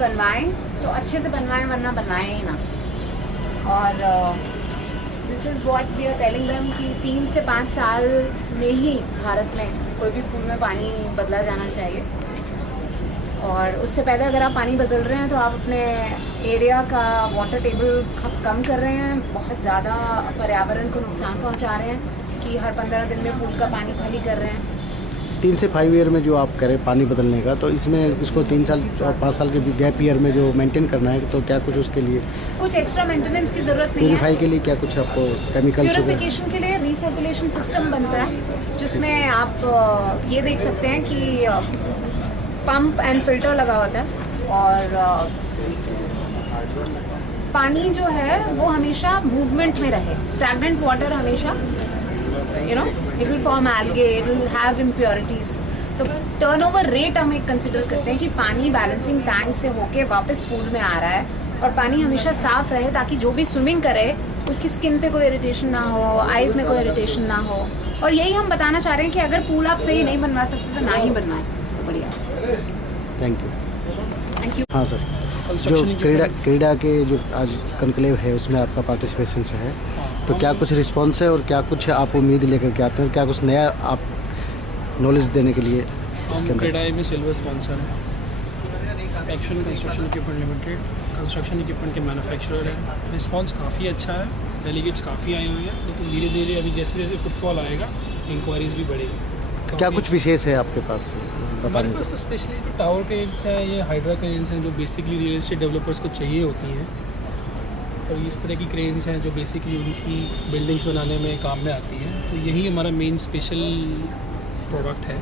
बनवाएं तो अच्छे से बनवाएं, वरना बनवाएं ही ना। और this is what we are telling them कि 3 से 5 साल में ही भारत में कोई भी पूल में पानी बदला जाना चाहिए। और उससे पहले अगर आप पानी बदल रहे हैं तो आप अपने एरिया का वाटर टेबल कम कर रहे हैं, बहुत ज़्यादा पर्यावरण को नुकसान पहुंचा रहे हैं कि हर 15 दिन में पूल का पानी खाली कर रहे हैं। 3 से 5 ईयर में जो आप करें पानी बदलने का, तो इसमें इसको 3 साल और 5 साल के गैप ईयर में जो मेंटेन करना है, तो क्या कुछ उसके लिए कुछ एक्स्ट्रा मेंटेनेंस की ज़रूरत नहीं है। प्यूरीफाई के लिए क्या कुछ आपको केमिकल्स? प्यूरिफिकेशन के लिए रिसर्कुलेशन सिस्टम बनता है, जिसमें आप ये देख सकते हैं कि पंप एंड फिल्टर लगा होता है। और पानी जो है वो हमेशा मूवमेंट में रहे। स्टैग्नेंट वाटर हमेशा it will form algae, it will have impurities. तो टर्नओवर रेट हम एक कंसिडर करते हैं कि पानी बैलेंसिंग टैंक से होके वापस पूल में आ रहा है, और पानी हमेशा साफ़ रहे ताकि जो भी स्विमिंग करे उसकी स्किन पे कोई इरिटेशन ना हो, आइज़ में कोई इरिटेशन ना हो। और यही हम बताना चाह रहे हैं कि अगर पूल आप सही नहीं बनवा सकते तो ना ही बनवाएं। तो बढ़िया, थैंक यू। यू। हाँ सर, जो क्रीडा के जो आज कॉन्क्लेव है उसमें आपका पार्टिसिपेशन है, तो क्या कुछ रिस्पॉन्स है और क्या कुछ आप उम्मीद लेकर के आते हैं, क्या कुछ नया आप नॉलेज देने के लिए इसके अंदर? क्रीडा में सिल्वर स्पॉन्सर है, action construction equipment limited construction equipment के मैन्युफैक्चरर है। रिस्पांस काफ़ी अच्छा है, डेलीगेट्स काफ़ी आए हुए हैं, लेकिन धीरे धीरे अभी जैसे जैसे फुटफॉल आएगा इंक्वायरीज भी बढ़ेगी। तो क्या कुछ विशेष है आपके पास हमारे पास? तो स्पेशली जो टावर क्रेन्स हैं, ये हाइड्रा क्रेन्स हैं जो बेसिकली रियल एस्टेट डेवलपर्स को चाहिए होती हैं, और इस तरह की क्रेन्स हैं जो बेसिकली उनकी बिल्डिंग्स बनाने में काम में आती हैं। तो यही हमारा मेन स्पेशल प्रोडक्ट है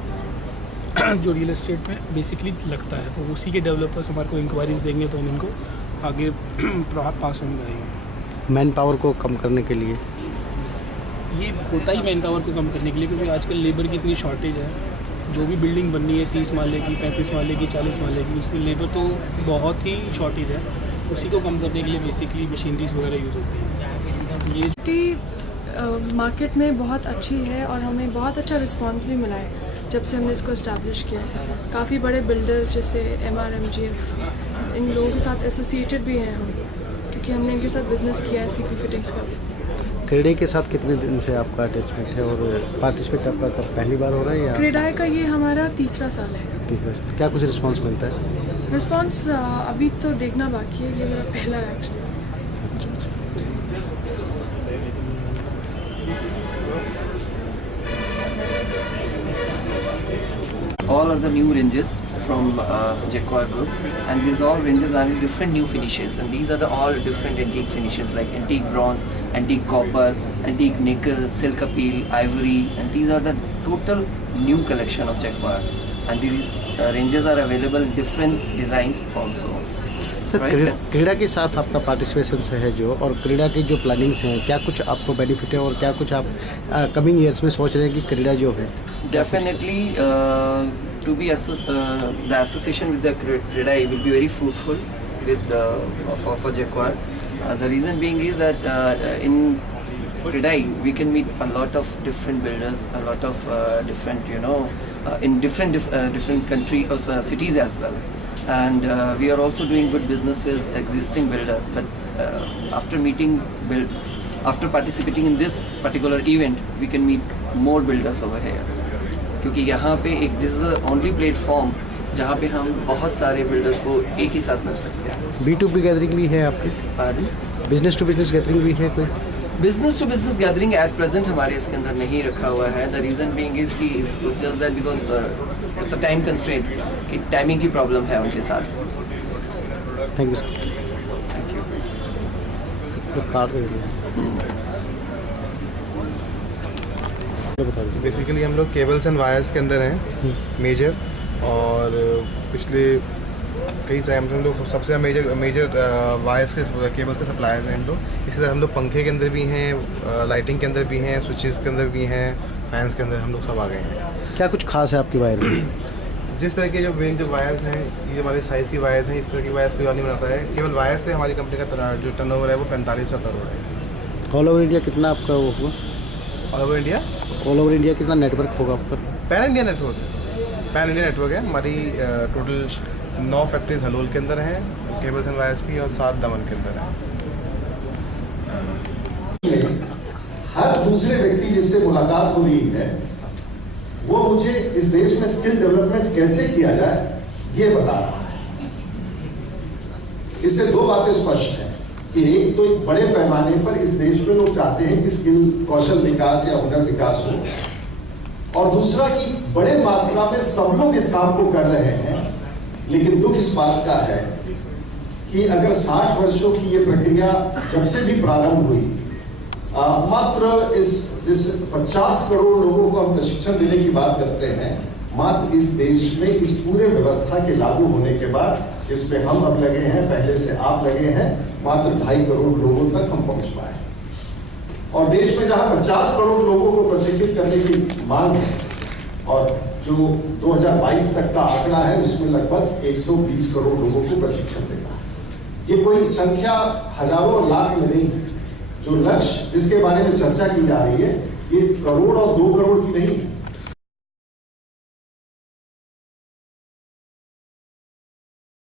जो रियल एस्टेट में बेसिकली लगता है। तो उसी के डेवलपर्स हमारे को इंक्वायरीज देंगे तो हम इनको आगे पास ऑन करेंगे। मैन पावर को कम करने के लिए ये होता ही मैन पावर को कम करने के लिए, क्योंकि आजकल लेबर की इतनी शॉर्टेज है। जो भी बिल्डिंग बननी है 30 माले की, 35 माले की, 40 माले की, उसमें लेबर तो बहुत ही शॉर्टेज है। उसी को कम करने के लिए बेसिकली मशीनरीज वगैरह यूज़ होती है। ये मार्केट में बहुत अच्छी है और हमें बहुत अच्छा रिस्पांस भी मिला है जब से हमने इसको इस्टेब्लिश किया। काफ़ी बड़े बिल्डर्स जैसे MRMGF, इन लोगों के साथ एसोसिएटेड भी हैं हम, क्योंकि हमने इनके साथ बिजनेस किया है सीपी फिटिंग्स का। क्रीडा के साथ कितने दिन से आपका अटैचमेंट है और पार्टिसिपेट आपका कब पहली बार हो रहा है या? क्रीडा का ये हमारा तीसरा साल है। तीसरा साल। क्या कुछ रिस्पांस मिलता है? रिस्पांस अभी तो देखना बाकी है, ये मेरा पहला है actually. All are the new ranges from Jacquard Group, and these all ranges are in different new finishes, and these are the all different antique finishes like antique bronze, antique copper, antique nickel, silk appeal, ivory, and these are the total new collection of Jacquard, and these ranges are available in different designs also. Sir, क्रीडा के साथ आपका participation है जो, और क्रीडा की जो प्लानिंग्स हैं, क्या कुछ आपको बेनिफिट है और क्या कुछ आप कमिंग ईयर्स में सोच रहे हैं कि क्रीडा जो है? Definitely, to be the association with the Krida will be very fruitful with for Jacquard. The reason being is that in Krida we can meet a lot of different builders, a lot of different in different countries or cities as well. And we are also doing good business with existing builders, but after participating in this particular event we can meet more builders over here, क्योंकि यहाँ पे एक this is only platform जहाँ पे हम बहुत सारे builders को एक ही साथ मिल सकते हैं। B2B गैदरिंग भी है आपकी? बिजनेस टू बिजनेस गैदरिंग भी है कोई? Business to business gathering at present हमारे इसके अंदर नहीं रखा हुआ है। द रीज़न बीइंग इज कि it's just that because it's a time constraint, कि टाइमिंग की प्रॉब्लम है उनके साथ। Thank you sir. Thank you. Basically हम लोग केबल्स एंड वायर्स के अंदर हैं मेजर, और पिछले कई टाइम से हम लोग सबसे मेजर वायर्स के केबल्स के सप्लायर्स हैं हम लोग। इसी तरह हम लोग पंखे के अंदर भी हैं, लाइटिंग के अंदर भी हैं, स्विचेस के अंदर भी हैं, फैंस के अंदर हम लोग सब आ गए हैं। क्या कुछ खास है आपकी वायर में? जिस तरह के जो मेन जो वायर्स हैं, ये हमारे साइज़ की वायर्स हैं, इस तरह की वायर्स कोई और नहीं बनाता है। केवल वायर से हमारी कंपनी का जो टर्नओवर है वो 4500 करोड़ है। ऑल ओवर इंडिया कितना आपका वो होगा? All over India? All over India कितना नेटवर्क होगा आपका? पैन इंडिया नेटवर्क है हमारी। टोटल 9 फैक्ट्रीज हलोल के अंदर हैं केबल्स एंड वायर्स की और 7 दमन के अंदर हैं। हर दूसरे व्यक्ति जिससे मुलाकात हो रही है वो मुझे इस देश में स्किल डेवलपमेंट कैसे किया जाए ये बता रहा है। इससे 2 बातें स्पष्ट हैं कि एक तो एक बड़े पैमाने पर इस देश में लोग चाहते हैं कि स्किल कौशल विकास या हुनर विकास हो, और दूसरा कि बड़े मात्रा में सब लोग इस काम को कर रहे हैं। लेकिन दुख इस बात का है कि अगर 60 वर्षों की ये प्रक्रिया जब से भी प्रारंभ हुई, मात्र इस 50 करोड़ लोगों को हम प्रशिक्षण देने की बात करते हैं, मात्र इस देश में इस पूरे व्यवस्था के लागू होने के बाद इस पे हम अब लगे हैं, पहले से आप लगे हैं, मात्र 2.5 करोड़ लोगों तक हम पहुंच पाए। और देश में जहां 50 करोड़ लोगों को प्रशिक्षित करने की मांग है और जो 2022 तक का आंकड़ा है उसमें लगभग 120 करोड़ लोगों को प्रशिक्षण देना है। ये कोई संख्या हजारों और लाख में नहीं, जो लक्ष्य जिसके बारे में चर्चा की जा रही है ये करोड़ और 2 करोड़ की नहीं,